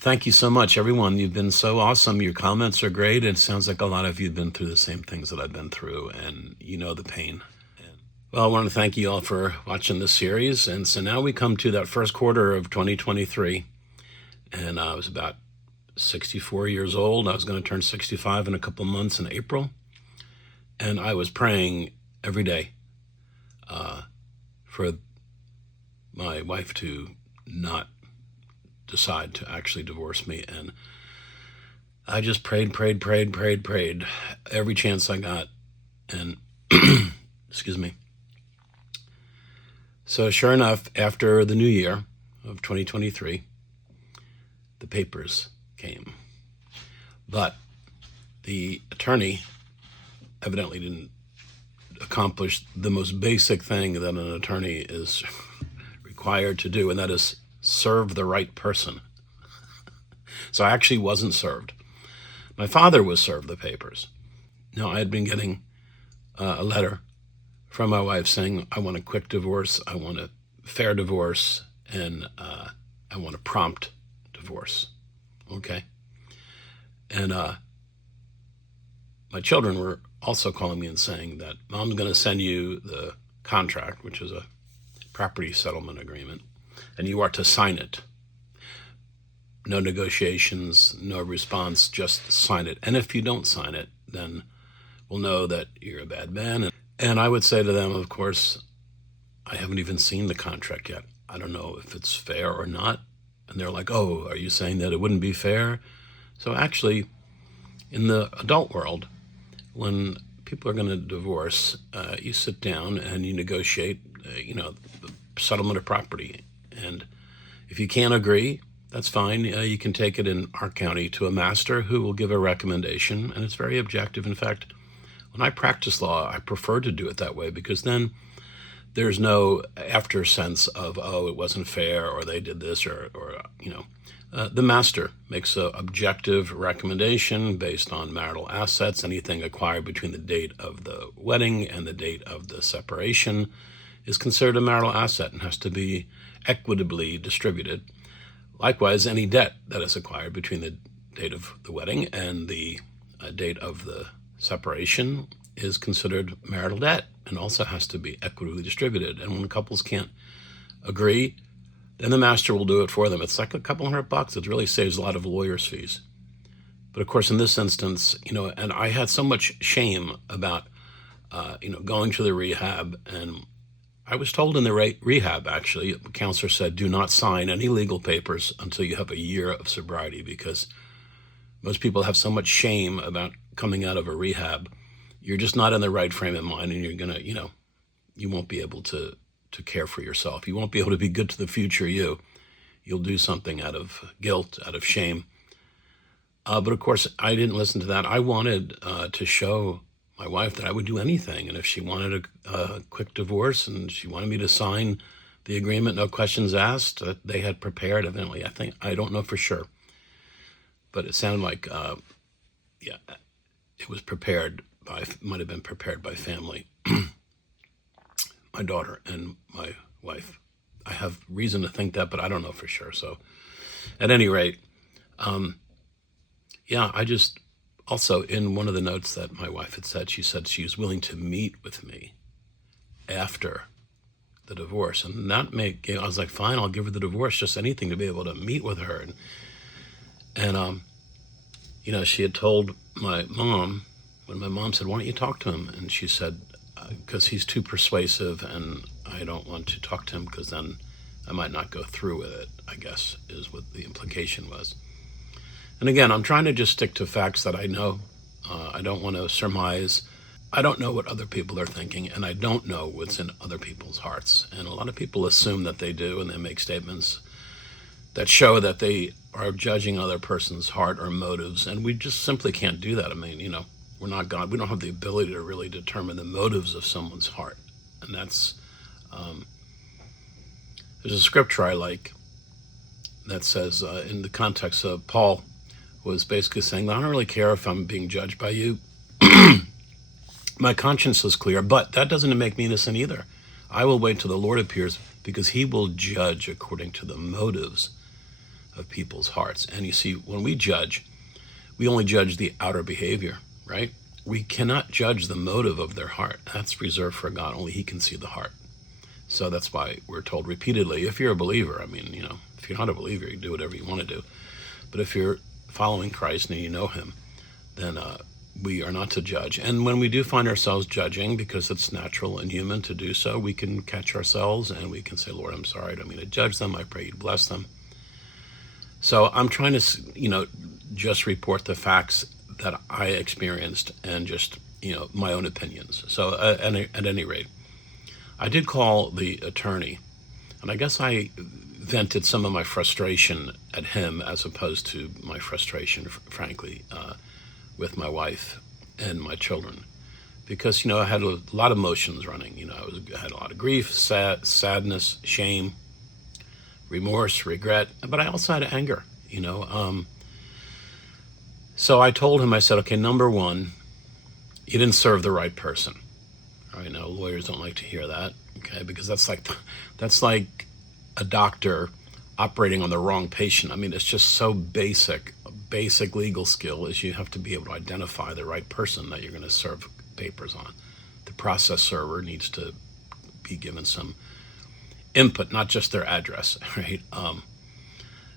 Thank you so much, everyone. You've been so awesome. Your comments are great. It sounds like a lot of you have been through the same things that I've been through, and you know the pain. Well, I want to thank you all for watching this series. And so now we come to that first quarter of 2023. And I was about 64 years old. I was going to turn 65 in a couple of months in April. And I was praying every day for my wife to not decide to actually divorce me. And I just prayed every chance I got. And excuse me. So sure enough, after the new year of 2023, the papers came. But the attorney evidently didn't accomplish the most basic thing that an attorney is required to do, and that is serve the right person. So I actually wasn't served. My father was served the papers. Now, I had been getting a letter from my wife saying, I want a quick divorce, I want a fair divorce, and I want a prompt divorce. Okay? And my children were also calling me and saying that Mom's going to send you the contract, which is a property settlement agreement, and you are to sign it. No negotiations, no response, just sign it. And if you don't sign it, then we'll know that you're a bad man. And I would say to them, of course, I haven't even seen the contract yet. I don't know if it's fair or not. And they're like, oh, are you saying that it wouldn't be fair? So actually, in the adult world, when people are going to divorce, you sit down and you negotiate, the settlement of property. And if you can't agree, that's fine. You can take it in our county to a master who will give a recommendation, and it's very objective. In fact, when I practice law, I prefer to do it that way because then there's no after sense of, oh, it wasn't fair or they did this or the master makes an objective recommendation based on marital assets. Anything acquired between the date of the wedding and the date of the separation is considered a marital asset and has to be equitably distributed. Likewise, any debt that is acquired between the date of the wedding and the date of the separation is considered marital debt and also has to be equitably distributed. And when couples can't agree, then the master will do it for them. It's like a couple $100. It really saves a lot of lawyers' fees. But of course, in this instance, and I had so much shame about, going to the rehab. And I was told in the rehab, actually, the counselor said, do not sign any legal papers until you have a year of sobriety, because most people have so much shame about coming out of a rehab. You're just not in the right frame of mind, and you're going to, you won't be able to care for yourself. You won't be able to be good to the future you. You'll do something out of guilt, out of shame. But of course, I didn't listen to that. I wanted to show my wife that I would do anything. And if she wanted a quick divorce and she wanted me to sign the agreement, no questions asked, they had prepared, evidently. I don't know for sure. But it sounded like, it was might have been prepared by family. My daughter and my wife. I have reason to think that, but I don't know for sure. So at any rate, I just also, in one of the notes that my wife had said, she said she was willing to meet with me after the divorce. And that I was like, fine, I'll give her the divorce, just anything to be able to meet with her. And she had told my mom, when my mom said, why don't you talk to him? And she said, because he's too persuasive and I don't want to talk to him because then I might not go through with it, I guess, is what the implication was. And again, I'm trying to just stick to facts that I know. I don't want to surmise. I don't know what other people are thinking, and I don't know what's in other people's hearts. And a lot of people assume that they do, and they make statements that show that they are judging other person's heart or motives, and we just simply can't do that. I mean, we're not God. We don't have the ability to really determine the motives of someone's heart. And that's, there's a scripture I like that says, in the context of Paul was basically saying, I don't really care if I'm being judged by you. My conscience is clear, but that doesn't make me innocent either. I will wait till the Lord appears because he will judge according to the motives of people's hearts. And you see, when we judge, we only judge the outer behavior, right? We cannot judge the motive of their heart. That's reserved for God. Only He can see the heart. So that's why we're told repeatedly, if you're a believer, I mean, if you're not a believer, you do whatever you want to do. But if you're following Christ and you know Him, then we are not to judge. And when we do find ourselves judging, because it's natural and human to do so, we can catch ourselves and we can say, Lord, I'm sorry. I don't mean to judge them. I pray you bless them. So I'm trying to, just report the facts that I experienced and just, my own opinions. So at any rate, I did call the attorney, and I guess I vented some of my frustration at him as opposed to my frustration, frankly, with my wife and my children. Because, I had a lot of emotions running. I had a lot of grief, sadness, shame, remorse, regret, but I also had anger, So I told him, I said, okay, number one, you didn't serve the right person. All right, now lawyers don't like to hear that, okay, because that's like a doctor operating on the wrong patient. I mean, it's just so basic. A basic legal skill is you have to be able to identify the right person that you're going to serve papers on. The process server needs to be given some input, not just their address, right?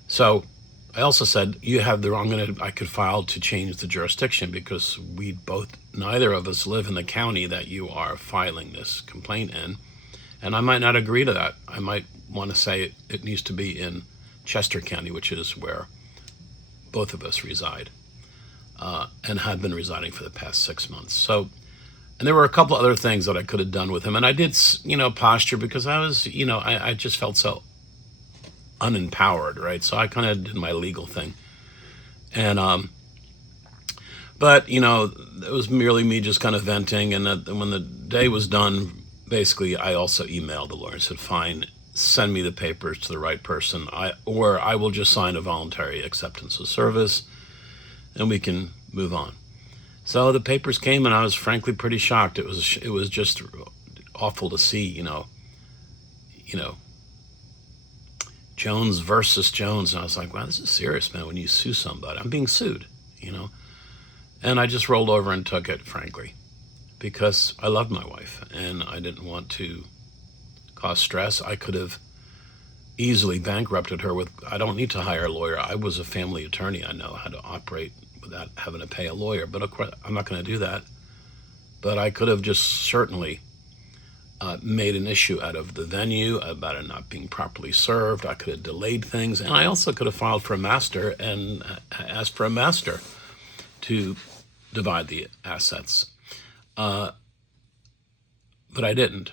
So I also said, you have the wrong, I could file to change the jurisdiction because neither of us live in the county that you are filing this complaint in. And I might not agree to that. I might want to say it needs to be in Chester County, which is where both of us reside, and have been residing for the past 6 months. So, and there were a couple other things that I could have done with him. And I did, posture because I was, I just felt so unempowered, right? So I kind of did my legal thing. And, but, it was merely me just kind of venting. And when the day was done, basically, I also emailed the lawyer and said, fine, send me the papers to the right person, or I will just sign a voluntary acceptance of service and we can move on. So the papers came and I was frankly pretty shocked. It was just awful to see, Jones versus Jones. And I was like, wow, this is serious, man. When you sue somebody, I'm being sued, and I just rolled over and took it, frankly, because I loved my wife and I didn't want to cause stress. I could have easily bankrupted her I don't need to hire a lawyer. I was a family attorney. I know how to operate without having to pay a lawyer, but of course I'm not going to do that. But I could have just certainly made an issue out of the venue, about it not being properly served. I could have delayed things, and I also could have filed for a master and asked for a master to divide the assets. But I didn't.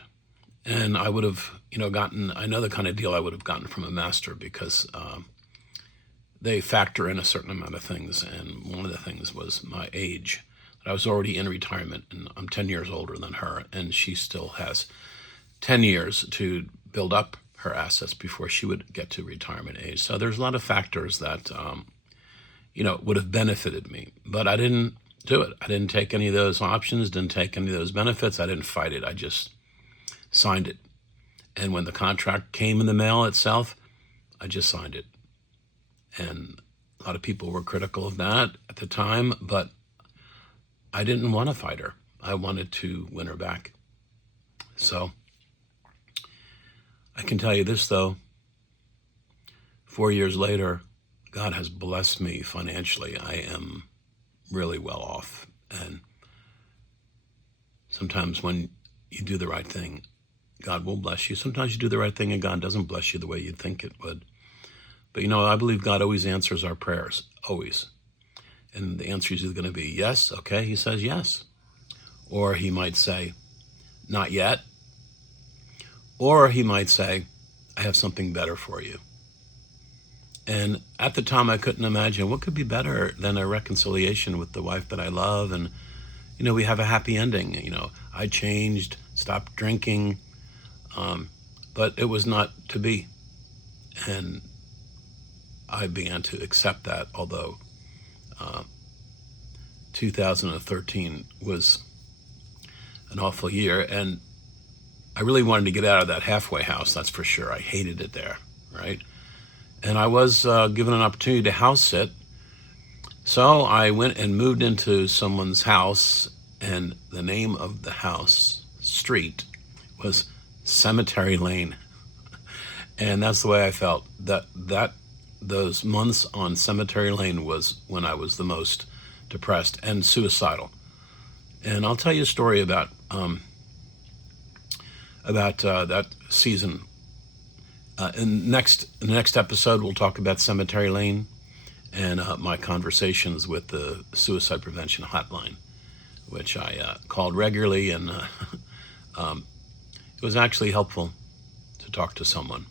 And I would have, I know the kind of deal I would have gotten from a master because they factor in a certain amount of things. And one of the things was my age. I was already in retirement, and I'm 10 years older than her, and she still has 10 years to build up her assets before she would get to retirement age. So there's a lot of factors that, would have benefited me. But I didn't do it. I didn't take any of those options, didn't take any of those benefits. I didn't fight it. I just signed it. And when the contract came in the mail itself, I just signed it. And a lot of people were critical of that at the time, but I didn't want to fight her. I wanted to win her back. So I can tell you this, though. 4 years later, God has blessed me financially. I am really well off. And sometimes when you do the right thing, God will bless you. Sometimes you do the right thing and God doesn't bless you the way you think it would. But I believe God always answers our prayers, always. And the answer is either going to be yes, okay, he says yes. Or he might say, not yet. Or he might say, I have something better for you. And at the time, I couldn't imagine what could be better than a reconciliation with the wife that I love. And, we have a happy ending. I changed, stopped drinking, but it was not to be. And I began to accept that, although 2013 was an awful year. And I really wanted to get out of that halfway house, that's for sure. I hated it there, right? and I was given an opportunity to house sit. So I went and moved into someone's house, and the name of the house street was Cemetery Lane. And that's the way I felt. That those months on Cemetery Lane was when I was the most depressed and suicidal. And I'll tell you a story about that season. In the next episode, we'll talk about Cemetery Lane and my conversations with the Suicide Prevention Hotline, which I called regularly, and it was actually helpful to talk to someone.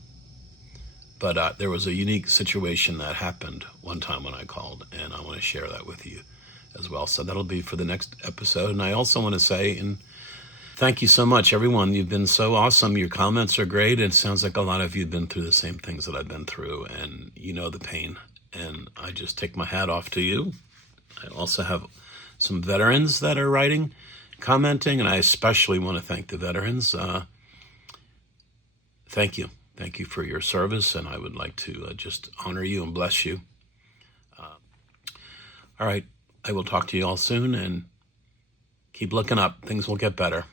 But there was a unique situation that happened one time when I called, and I want to share that with you as well. So that'll be for the next episode. And I also want to say, and thank you so much, everyone. You've been so awesome. Your comments are great. It sounds like a lot of you have been through the same things that I've been through, and you know the pain. And I just take my hat off to you. I also have some veterans that are writing, commenting, and I especially want to thank the veterans. Thank you. Thank you for your service, and I would like to just honor you and bless you. All right. I will talk to you all soon, and keep looking up. Things will get better.